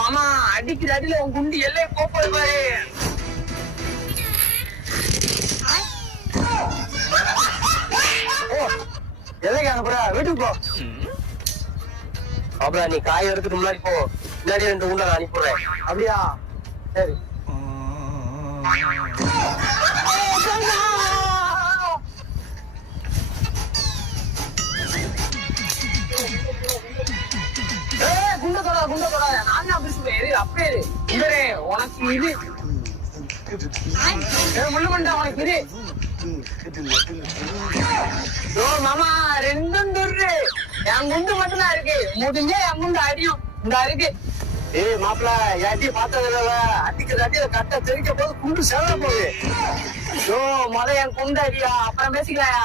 மாமா அடிக்கிற அடியில உன் குண்டு எல்லை போப்பது பாரு. எல்லைக்கு அனுப்புற வீட்டுக்கு போ. அப்புறம் நீ காய் எடுத்துட்டு முன்னாடி போ. முன்னாடி 2 குண்டை நான் அனுப்பிடுறேன். அப்படியா? சரி. குண்ட தொடாத நான் தான் பேசுவேன். அப்படியே இவரே உனக்கு இது முள்ளு மண்டா உனக்கு இது. மாமா 2 துரு என் குண்டு மட்டும் தான் இருக்கு. முடிஞ்சா என் குண்டு அடியும் இந்த இருக்கு. ஏய் மாப்பிள்ள யாட்டி பார்த்ததுல அடிக்கிற அடியில கட்ட தெரிக்க போது குண்டு சேர போகுது. மொத என் குண்டு அடியா, அப்புறம் பேசிக்கலாயா.